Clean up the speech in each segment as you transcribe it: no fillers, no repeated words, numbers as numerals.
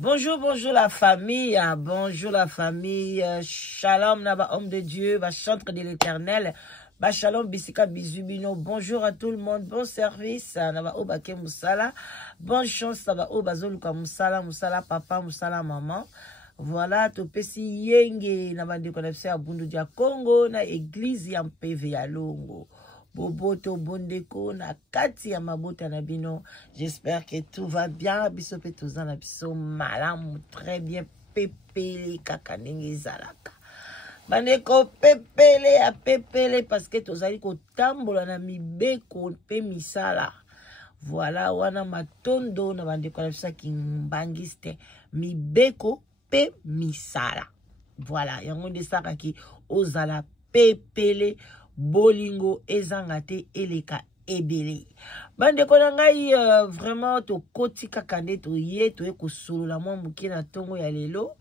Bonjour, bonjour la famille, bonjour la famille, shalom naba homme de Dieu, va chantre de l'éternel, ba shalom bisika bizubino, bonjour à tout le monde, bon service, naba obake musala, bonne chance naba obazoluka musala, musala papa, musala maman, voilà, topesi yenge naba ndeko na biso ya bundu dia Congo na église ya mpeve ya Longo. Boboto bondeko na kati ya mabota na bino. J'espère que tout va bien. Biso pe tozana biso malamu très bien pepele kaka ndenge ezalaka. Bandeko pepele parce que tozali kotambola na mibeko pe misala. Voilà wana matondo na bandeko na biso kimbangiste mibeko pe misala. Voilà yango ndesaka ki ozala pepele bolingo ezangate eleka ebele. Bande kona ngai vraiment to koti kakande to ye to ekosolola mwa muke na tongo ya lelo.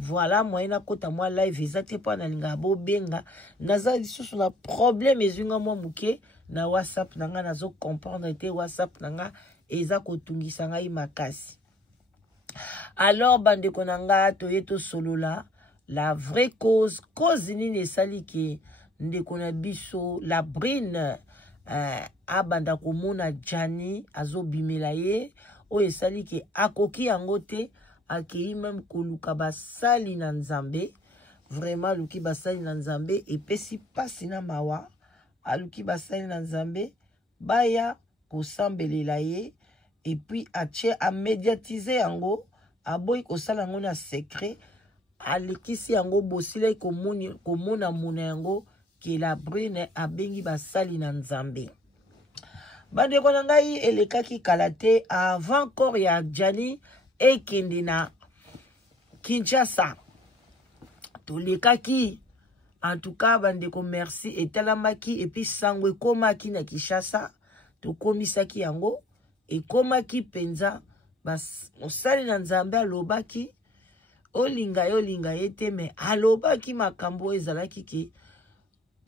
Voilà moyena kota mwa live ezate pa na linga bo benga naza lisusu na problème ezunga mwa muke na WhatsApp nanga nazo comprendre te WhatsApp nanga eza kotungisa ngai makasi. Alors bande kona nga to ye to solola la vraie cause nini esali ke ndeko na biso la brine abanda komona Jani azobimela ye o esali ke akoki yango te akei même koluka basali na Nzambe vraiment luki basali na Nzambe epesi pasi na mawa aluki basali na Nzambe baya kosambelela ye et puis atie a médiatiser yango aboyi kosala yango na secret alekisi yango bosile komona mona yango que la brune abengi basali na Nzambe. Bande kona ngai elekaki kalate avant corps ya Jani ekende na Kinshasa. Tolekaki en tout cas bande ko merci etalamaki et puis sangwe komaki na Kinshasa to komisaki yango et komaki penza bas osali na Nzambe alobaki olinga yete me alobaki makambo ezalaki ke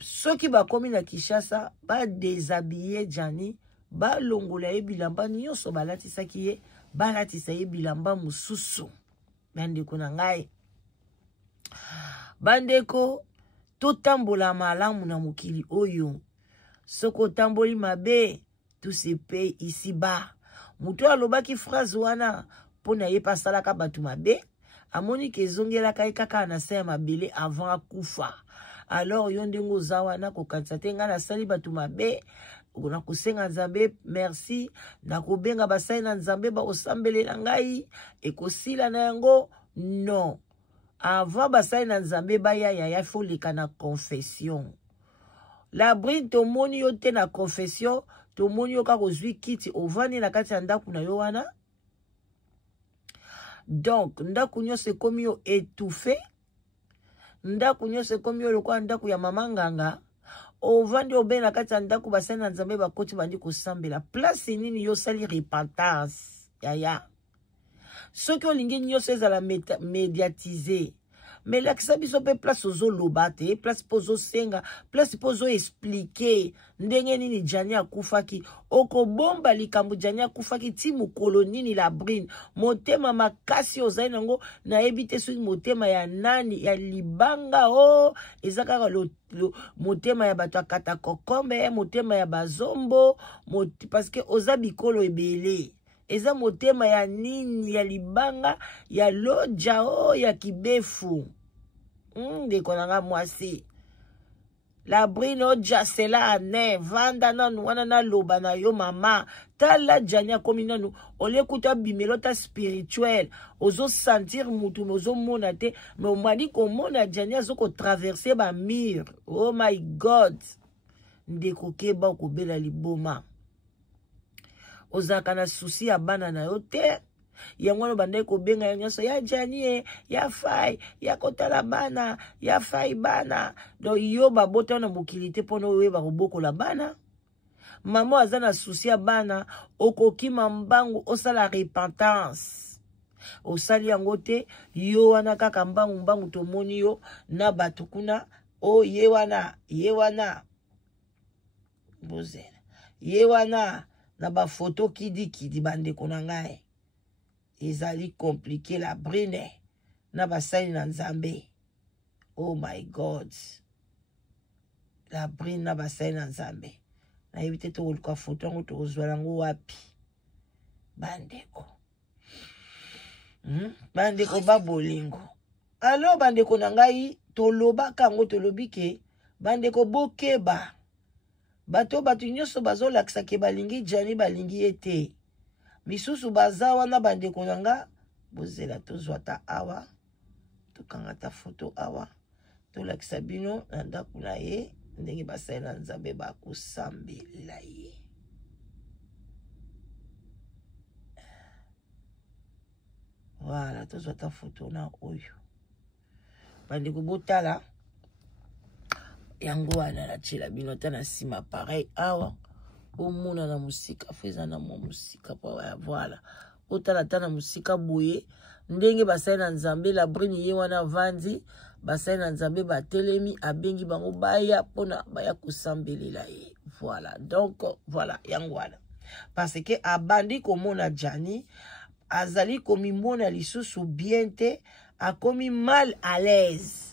soki bakomi na Kinshasa ba déshabiller Jani ba longola ye bilamba nyonso balatisaki ye balatisa ye bilamba mususu. Bandeko na ngai bandeko totambola malamu na mokili oyo soko tamboli mabe tout se paye ici bas. Muto alobaki phrase wana pona ye pasalaka batu mabe amoni ke zongelaka ye kaka na se ya mabele avant akufa. Alors yondengo zawa na kokanisa te nga na sali batu mabe na kosenga Nzambe merci na kobenga basali na Nzambe ba osambelela ngai ekosila na yango non avant basali na Nzambe baya ya foleka na confession. La brine tomoni yo te na confession tomoni yo kako zwi kiti ovani na kati ya ndaku na yo wana. Donc ndaku nyonso ekomi yo étouffé. Ndaku nyonso ekomi yo lokwa ndaku ya mama nganga ovandi obe na kati ya ndaku basali na Nzambe bakoti bandi kosambela place nini yo sali repentance yaya soki olingi nyonso ezala médiatiser mais lakisa biso pe place ozo loba te place pozo senga place pozo expliquer ndenge nini Jani akufaki okobomba likambo Jani akufaki ti mokolo nini la brine motema makasi ozali nango nayebi te soki motema ya nani ya libanga eza kaka motema ya bato akata kokombe motema ya bazombo parce que oza bikolo ebele eza motema ya nini ya libanga ya loja ya kibefu ndeko nanga mwasi la brine oja sela ane vanda nanu wana na loba na yo mama tala Jani akomi nanu olekuta bimelota spirituel ozo sentir mutu ozo mona te me omani komona Jani azoko traverser ba mur. Oh my God ndeko keba kobela liboma ozaka na susi ya bana na yo te yango no bande ko benga ya nyonso ya Jani ya fai ya kotala bana ya fai bana do yo babota na mokilite pono we ba koboko la bana mamo azana susi ya bana okokima mbangu osala repentance osali yango te yo wana kaka mbangu tomoni yo na batukuna ye wana bozela ye wana na ba photo kidi bande konangae ezali compliqué la brine na basali na nzambe. Oh my God. La brine na basali na nzambe. Na yebite to koluka foto yango to kozwala yango wapi. Bandeko. Bandeko ba bolingo. Alors bandeko na ngai toloba kango tolobi ke bandeko bokeba. Bato nyonso bazolakisa ke balingi Jani balingi ete. Misusu baza wana bandeko na nga bozela tozwata awa. Tokanga ta foto awa. Tolakisa bino na ndako na ye ndenge basali na nzambe bakusambela ye. Voilà, tozwata foto na oyo. Bandeko botala yango wana na tshela bino ta na sima pareil awa. Omona na musika feza na musika pa voilà. Otala ta na musika boye ndenge basali na nzambe la brine ye wana vandi basali na nzambe batelemi abengi bango baya pona baya kusambelela ye. Voilà. Donc voilà yango wana. Parce que abandi komona Jani azali komimona lisusu bien te akomi mal à l'aise.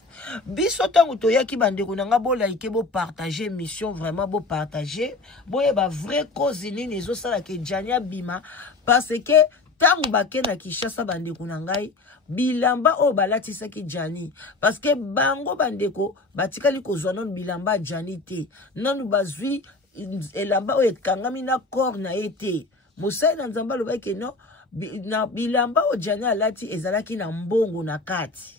Biso tango toyaki bandeko nanga bo like bo partager mission vraiment bo partager boye ba vrai cause nini ezosala ke Jani abima parce que tango bakena Kinshasa bandeko nangai bilamba o balatisa ki Jani parce que bango bandeko batikali kozwa non bilamba Jani te nanu bazwi elamba o ekangami na corps na ete Mosai na nzamba lobaki no na bilamba o Jani alati ezalaki na mbongo na kati.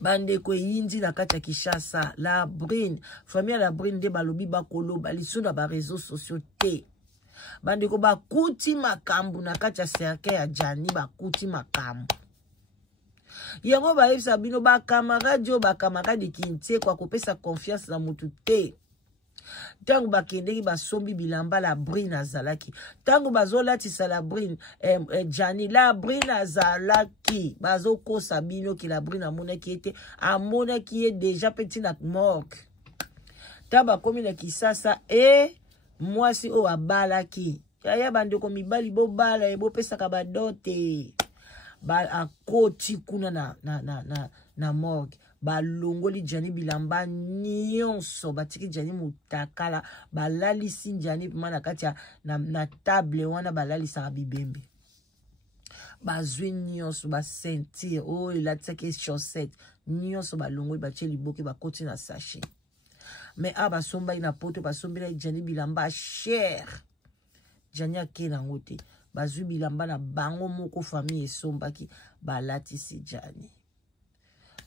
Bandeko yindi na kati ya Kinshasa la brine famille la brine de balobi bakolo baliso na ba réseaux sociaux te. Bandeko bakuti makambu na kati ya cercle ya Jani bakuti makambu. Yango ba yebisa bino ba camarade kintie kwa kopesa confiance na mutu te. Tango bakendeki basombi bilamba la brine azalaki. Tango bazolatisa la brine Jani la brine azalaki. Bazokosa bino ki la brine amonaki ete amonaki ye déjà petit na morgue. Taba komi na Kisasa mwasi o abalaki. Yaya bandeko mibali bo bala bo pesaka badote. Ba akoti kuna na morgue. Balongoli Jani bilamba nyonso batiki Jani mutakala balalisi Jani pima kati na table wana balalisa bibembe bazwi nyonso ba sentir oh il a tseke chaussette nyonso balongoli batie liboke bakoti na sachet mais aba somba ina poto basombi na Jani bilamba cher Jani akena ngote bazwi bilamba na bango moko famille esombaki balatisi Jani.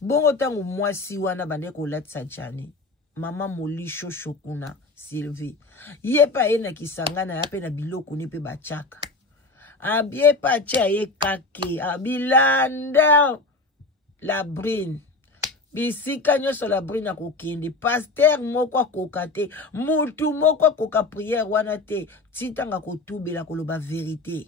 Bongo tango mwasi wana bande kolatisa Jani. Mama Molisho Shokuna Sylvie. Yepa ena kisangana yape na biloko nepe bachaka. Abiepa cha ye kake. Abilanda la brine. Bisika nyoso la brine na kokende. Pasteur moko kokate. Mutu moko koka prière wana te. Titanga kotubela koloba vérité.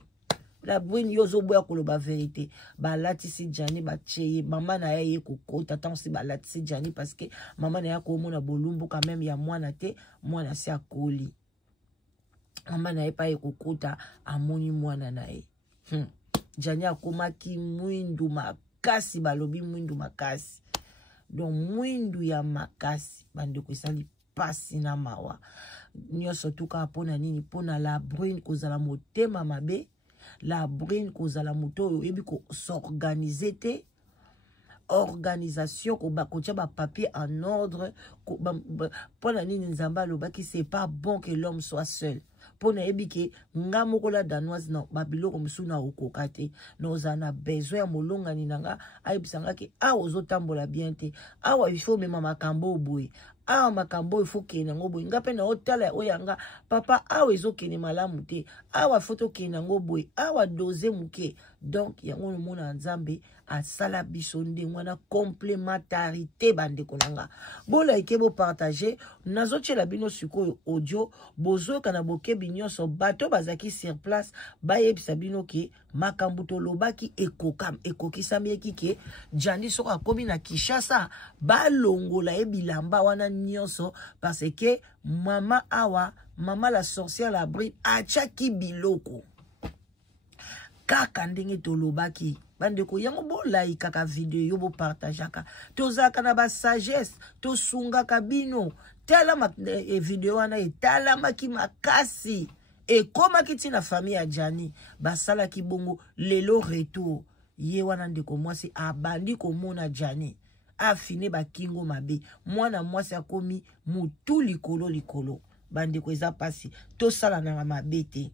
La brine yozo boya koloba vérité. Ba latisi Jani ba cheye. Maman na ye kokota. Tant si ba latisi Jani parce que maman na ya komona bolumbu quand même ya mwana te. Mwana si akoli. Maman na ye pa ye kokota. Amoni mwana na ye. Jani akomaki mwindu makasi. Balobi mwindu makasi. Donc mwindu ya makasi. Bandeko esali pasi na mawa. Nyoso tuka pona nini. Pona la brine kozala motema mabe. La brine kozala moto oyo ebi ko s'organiser te organisation ko ba kotia ba papier en ordre ko pona nini nzamba lobaki c'est pas bon que l'homme soit seul pona ebi ke nga mokola danoise na babiloko musuna okoka te nozana besoin ya molongani nanga ayebisanga ke awa ozotambola bien te awa il faut mema makambo boye awa makambo il faut kena ngo boye ngape na otala oyanga papa awa ezokene malamu te awa foto kena ngo boye awa doze muke donc yango mona nzambe asala biso ndengwana complémentarité bandeko nanga bola ikebo partager nazochela bino sikoyo audio bozo kana bokebi nyonso bato bazaki sur place bayebisa bino ke makambo tolobaki ekokisami ekike Jani soka komi na Kinshasa balongola ebilamba wana nyonso parce que mama la sorcière la brine achaki biloko kaka ndenge tolobaki bandeko yango bolai kaka video yo bo partageaka tozaka na ba sagesse tosungaka bino tala video wana etalamaki makasi ekomaki tina famille ya Jani basalaki bongo lelo retour ye wana ndeko mwasi abandi komona Jani afine bakingo mabe mwana mwasi akomi mutu likolo bandeko eza pasi tosala na mabe te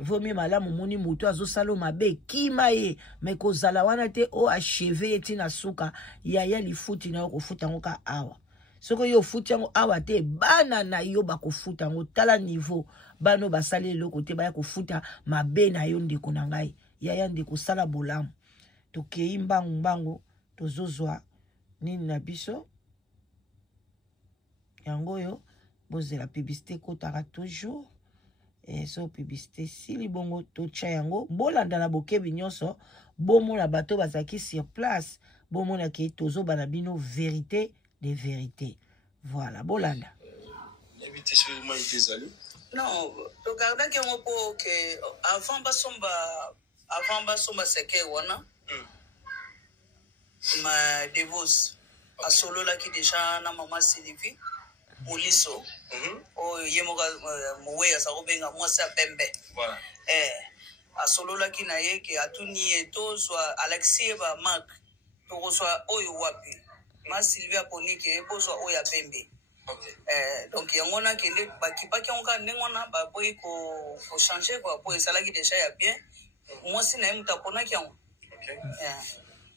vomi malamu moni mutu azosala mabe kima ye me kozala wana te o acheve tina suka yaya lifuti na kofuta ngo ka awa soko yo futi yango awa te bana na yo bakofuta ngo tala niveau bano basali eloko te baya kofuta mabe na yo ndeko na ngai yaya ndeko sala bolamu tokei mbangu tozozwa nini na biso yango yo bozela publicité kotaka toujours so publicité sili bongo tocha yango bolanda na bokebi nyonso bomona bato bazaki sur place bomona ke tozo bana bino vérité de vérité voilà bolanda éviter seulement les non to garda ke mo po ke avant basomba seke wana ma divorce a solo la ki déjà na mama Sylvie Moliso o yemoka mowe sa go benga mo sa pembe voilà a solo la ki na ye ke atuni eto so Alexis ba Mark to go so oyo wapi ma Sylvie aponi ke po so oya pembe. Okay. Donc yango na kende bakipaki yango ka ndengona ba boy ko changer quoi pour ça là qui déjà ya bien moi si na mutapona ki yango. Okay.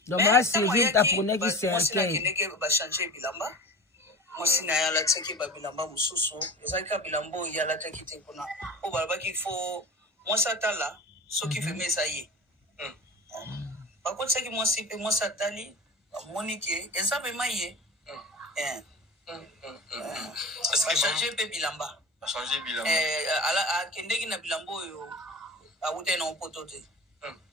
Donc moi Sylvie tapona ki c'est moi si na kende ke ba changer bilamba moi si na ya la tsaki ba bilamba mususu ezaka bilambo ya la tsaki te kuna o ba ba ki faut moi ça tala ce qui fait mais ça y est. Par contre c'est que moi si pe moi ça tali monique eza be maye. Est-ce que changer pe bilamba changer bilamba ala kendeki na bilambo yo awute na opotote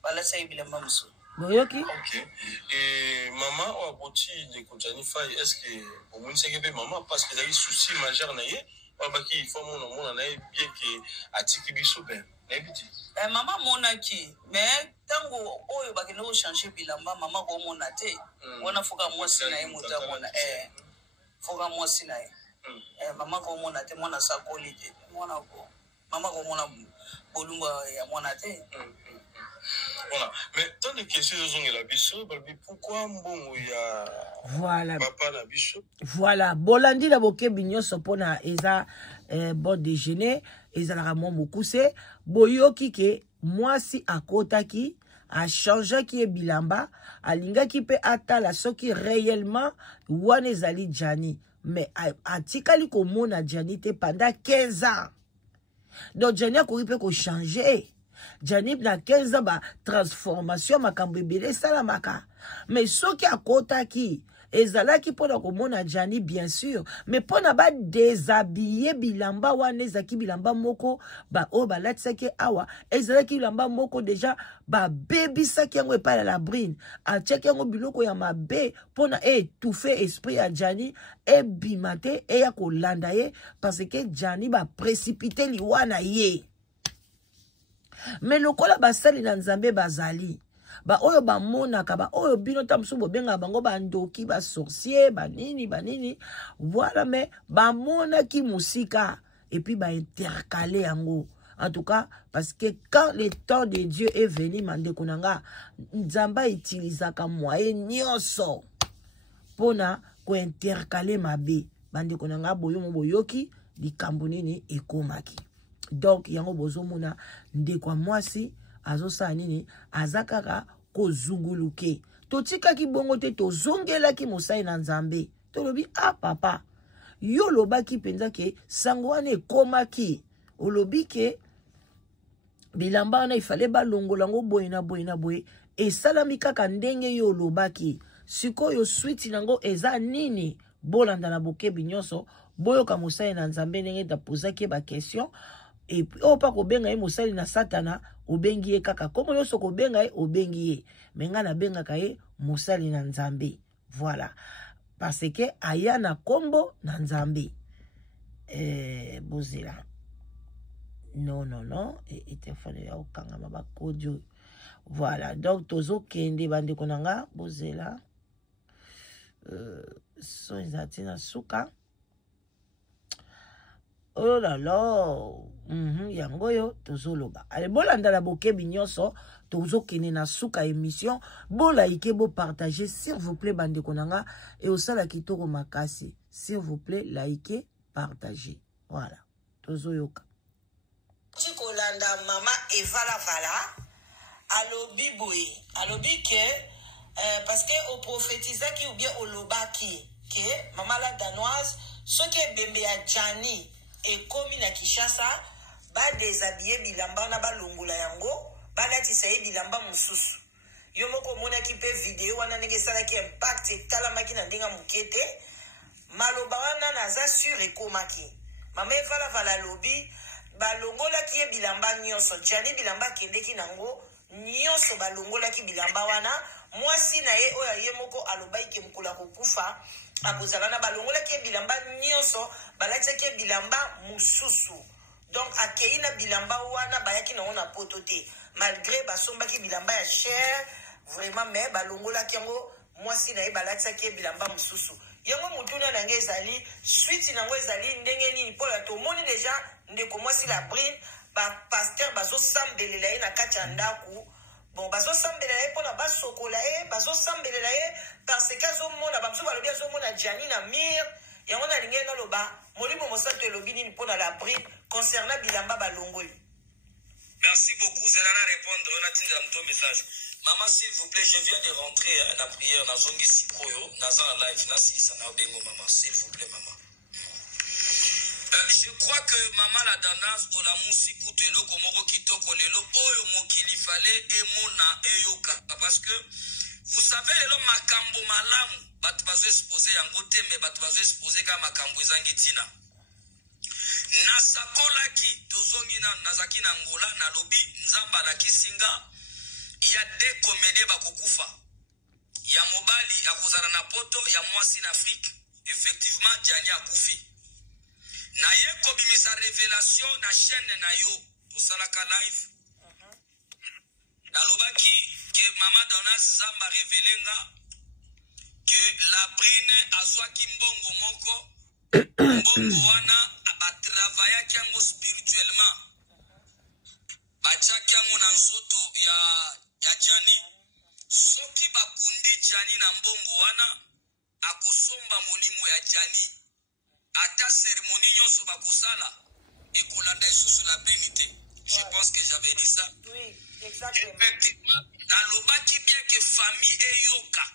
bala sai bilamba muso boyoki OK et maman o aboti de Jani Fay est-ce que au moins c'est que maman parce que il y a des soucis majeurs na ye babaki il faut mon na bien que atiki biso ben na biti maman mona ki mais tango oyo bakino changer bilamba maman ko mona te wana foka mwasi na ye muta mona foka mwasi na ye maman ko mona te mona sa qualité mona ko maman ko mona bolumba ya mona te voilà mais tant de questions ont la biso pourquoi mbongo ya voilà papa la biso voilà bolandi la bokebi nyonso pona eza bon déjeuner ezalaka mo mokuse boyoki ke mwasi akotaki a changé qui est bilamba alinga qui peut atala soki réellement wana ezali Jani mais atikali komona Jani te pendant 15 ans donc Jani a peut ko changer Jani na 15 ans ba transformation makambo ebele salamaka mais soki akotaki ezalaki pona komona Jani bien sûr mais pona ba déshabiller bilamba wana ezaki bilamba moko ba o ba latsaki awa ezalaki bilamba moko déjà ba baby saki yango epa la brine a check yango biloko ya mabe pona étouffer esprit ya Jani e bimate e ya kolanda ye parce que Jani ba précipiter liwana ye mais lokola basali na Nzambe bazali ba oyo ba monaka ba oyo bino tamsu bobenga bango ba ndoki ba sorcier ba nini voilà mais ba monaki musika et puis ba intercaler yango en tout cas parce que quand le temps de Dieu est venu mandeko nanga Nzamba utilisaka moyen nyonso pona ko intercaler mabe bandeko nanga boyoki likambo nini ekomaki donc yango bozomona ndeko mwasi azosa nini azakaka kozunguluke totika ki bongo te tozongela ki mosai na Nzambe tolobi papa yo lobaki penza ke sangwane ekomaki olobi ke bilamba na ifale balongola ngo boye esalami kaka ndenge yo lobaki sikoyo suite nango eza nini bolanda na bokebi nyonso boyoka mosai na Nzambe ndenge ta posaki ba question et puis pas ko benga ye mosali na satana obengi ye kaka komo yoso ko benga ye obengi ye menga na benga ka ye mosali na Nzambe voilà parce que aya na kombo na Nzambe bozela Non, non, non. Et téléphone ya okanga maba kodio. Voilà. Donc, tozo kende bande konanga. Bozela. So izatina suka. Oh là là. Yango yo. Tozo loba. Allez, bolanda la boke binyoso. Tozo kende na suka émission. Bola ike bo partager. S'il vous plaît, bande konanga. Et au sala kitoko makasi. S'il vous plaît, likez, partagez. Voilà. Tozo yoka. Tikolanda mama evala vala alobi boy alobi ke parce que au prophétisaki ou bien au lobaki que maman la danoise ce qui bembe ya Jani et komi na Kishasa ba déshabiller bilamba na ba longola yango ba lati sayi bilamba mususu yo moko mona ki pe vidéo wana ndenge sala ki impact etalamaki na ndinga mukete maloba wana naza sur ekomaki mama evala vala lobi balongola ki ye bilamba nyonso Jani bilamba kendeki nango nyonso balongola ki bilamba wana mwasi na ye oya ye moko alobai ke mukula kokufa akozala na balongola ki ye bilamba nyonso balati ki bilamba mususu donc akei na bilamba wana bayaki nango na poto te malgré basomba ki bilamba ya cher vraiment mais balongola ki yango mwasi na ye balati ki bilamba mususu yango mutuna nange ezali suite nango ezali ndenge nini pola to moni déjà ndeko mwasi la brine ba pasteur bazo sambelela ye na kati ya ndaku bon bazo sambelela ye pona basokola ye bazo sambelela ye parce que azomona bamusu balobi azomona Jani na mir yango na lingi naloba molimo mosato elobi nini pona la brine concernant bilamba balongoli. Merci beaucoup, Zelana répondre on a tindela mon message. Maman, s'il vous plaît, je viens de rentrer à la prière dans Zongi Sikoyo, dans la live, maman, s'il vous plaît, maman. Je crois que maman la danas pour la musique ou telo komoro kitoko lelo oyo mokili fale e mona e yoka parce que vous savez lelo makambo malamu batu bazo exposer yango te mais batu bazo exposer ka makambo ezangi tina nasakolaki tozongi na nazaki na ngola na lobi nzamba la kisinga il y a des comédiens bakokufa ya mobali akozala na poto ya mwasi na Afrique effectivement Jani akufi na ye kobimisa révélation na chaîne na yo tosalaka live nalobaki ke mama Danas Zamba révélenga que la brine azwaki mbongo moko mbongo wana batravaillaki yango spirituellement batiaki yango na nzoto ya Jani soki bakundi Jani na mbongo wana akosomba molimo ya Jani ata cérémonie nyonso bakosala ekolanda lisusu la bénité. Je pense que j'avais dit ça. Oui, exactement. Effectivement, nalobaki bien que famille eyoka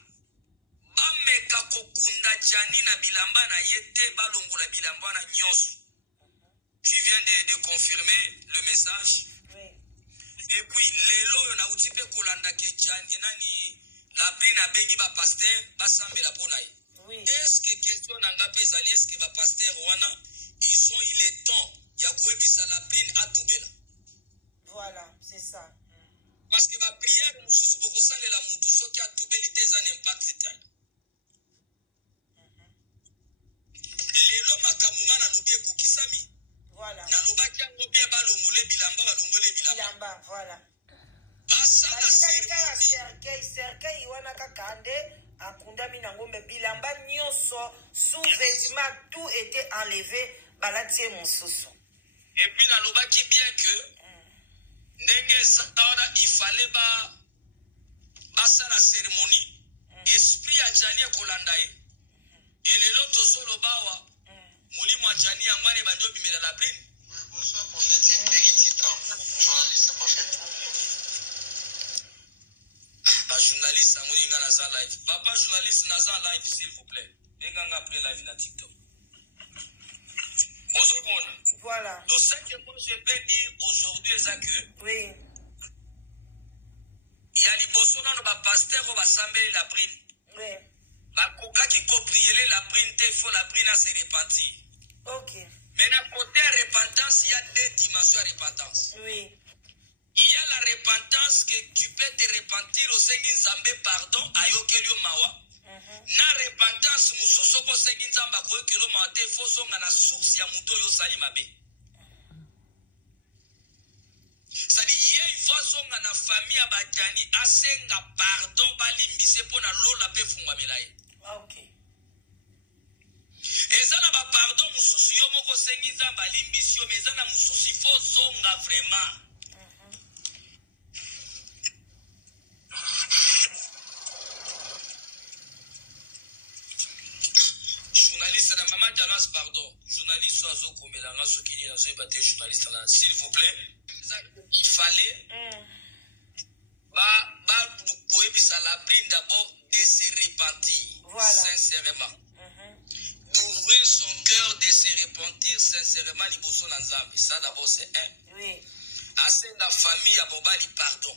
bameka kokunda Jani na bilamba na yete balongola bilamba na nyonso. Tu viens de confirmer le message. Oui. Et puis lelo na utipe kolanda ke Jani nani la brine bengi ba pasteur basambela pona ye. Oui. Est-ce que question nanga pezali est-ce que ba pasteur wana ils ont eu le temps ya koebisa la brine atubela? Voilà, c'est ça. Parce que ba prière mususu bokosalela mutu soki atubeli te eza na impact tala. Lelo makambo nga nalobi ekokisami. Voilà. Nalobaki yango bie balongole bilamba balongole bilamba. Bilamba, voilà. Basala cercueil wana kakande akundami na ngombe bilamba nyonso sous vêtement tout était enlevé balatie mususu. Et puis nalobaki bien que ndenge sawana il fallait basala cérémonie esprit ya Jani ekolanda ye et lelo tozoloba awa molimo ya Jani yango wana ebandi obimela la brine. Bonsoir prophète, Peggy Titan, journaliste prophète. Journaliste yango nga naza live. Papa journaliste naza live s'il vous plaît. Benga après live na TikTok. Voilà. Donc ce que moi je peux dire aujourd'hui est que oui. Il y a liboso na ba pasteur ba sambeli la brine. Oui. Ba kokaki koprier la brine te faut la brine à se repentir. OK. Mais d'un côté repentance, il y a deux dimensions de repentance. Oui. Il y a la repentance que tu peux te repentir au Seigneur Nzambe pardon ayokelio mawa. Na repentance mususu ko Seigneur Nzamba ko yokelio mawa te fosonga na source ya muto yo sali mabe. sadi ye ifo songa na famille abajani asenga pardon balimbise pona lola pe fungwa melaye. Okay. Ezana ba pardon mususu yo moko sengiza balimbisi yo mezana mususu ifo songa vraiment. Journaliste na maman Jalas pardon. Journaliste oiseau komelanga sokini na zo batté journaliste là s'il vous plaît. Il fallait la brine d'abord de se repentir sincèrement. D'ouvrir son cœur, de se repentir sincèrement. Ça d'abord c'est un. Oui. Assez de la famille à Bobali pardon.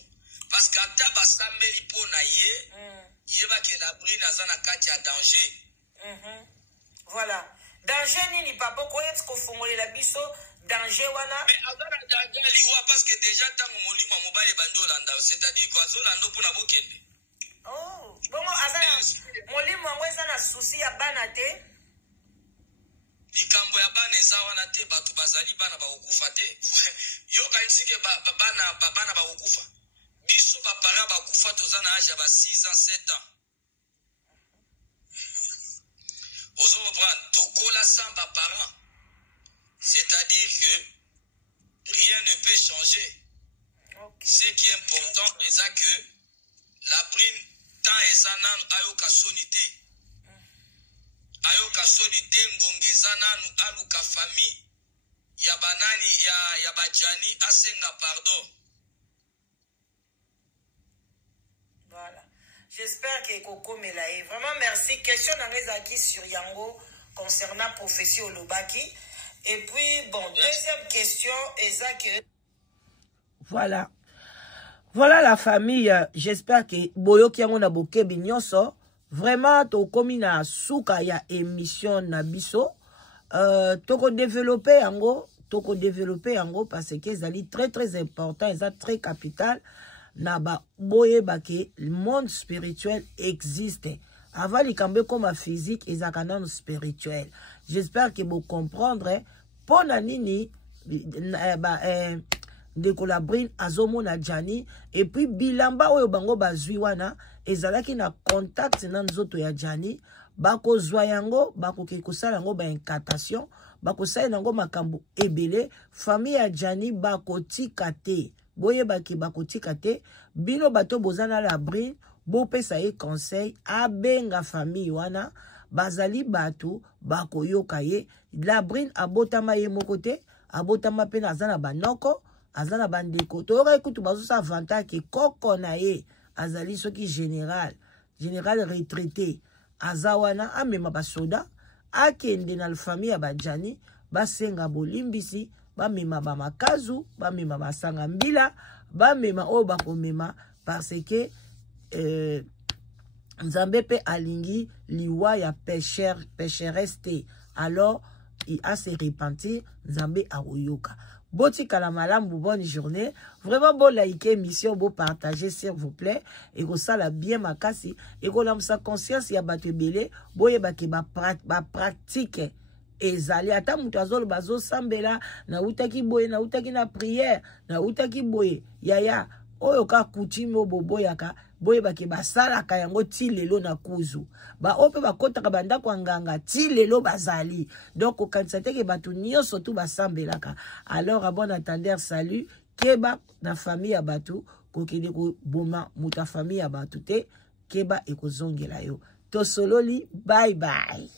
Parce qu'à Tabasambeli Ponaye, il y a que la brine a un danger. Voilà. Danger ni papa ko est-ce qu'on fongole la biso danger wana. Mais azana danger liwa parce que déjà tango molimo mobile bando landa, c'est-à-dire quoi zona ndo pona bokende. Oh, bongo azana molimo ngweza na souci ya bana te. Likambo ya bana eza wana te batu bazali bana ba okufa te. Yo ka insike bana ba okufa. Biso ba para ba okufa tozana âge ba 6 ans 7 ans. Tokola samba parent. C'est-à-dire que rien ne peut changer. Okay. Ce qui est important, c'est que la prime tant et sanan ayoka sonité. Ayoka sonité ngongezana nu aluka famille ya banani ya bajani asenga pardon. Voilà. J'espère que Coco Melaye. Vraiment merci. Question d'Angezaki sur Yango concernant prophétie Olobaki. Et puis, bon, deuxième question, Ezak. Voilà. Voilà la famille. J'espère que Boyo Kiango Boke Binyoso. Vraiment, Tokomi na Souka ya émission Nabiso. Toko développer Yango. Toko développer Yango parce que c'est très important. C'est très capital. Naba boye bake le monde spirituel existe avant les camber comme physique et zakanan spirituel. J'espère que vous comprendrez pour nanini de collabrine azomo na jani et puis bilamba oyo bango bazwi wana ezalaki na contact na nzoto ya jani bako zwayango bako kekosala yango ba incantation bako sala yango makambo ebele famille ya jani bako tikate boye baki bakotika te bino bato bozana la brine bo pesa ye conseil abenga famille wana bazali bato bakoyoka ye la brine abotama ye mokote abotama pe azana banoko azana bandeko toyoka ekutu bazosa avantage ke koko na ye azali soki général retraité azawana amema basoda akende na famille ya bajani basenga bolimbisi bamema bamakazu bamema basanga mbila bamema oyo bakomema parce que nzambe pe alingi liwa ya pécheresse te alors il a se repentir nzambe aoyoka botikala malamu bonne journée vraiment bon like émission bon partager s'il vous plaît et ko sala bien makasi et ko lamsa conscience ya bato ebele boyeba ke ba pratique ezali ata mutu azolo bazo sambela na utaki boye na utaki na prière na utaki boye yaya oyo ka coutume boboyaka boyeba ke basalaka yango ti lelo na kuzu ba ope bakotaka bandako nganga ti lelo bazali donc okanisa te ke bato nyonso tu basambelaka alors à bon attendeur salut keba na famille ya bato kokende ko boma muta famille ya bato te keba ekozongela yo tosololi bye bye.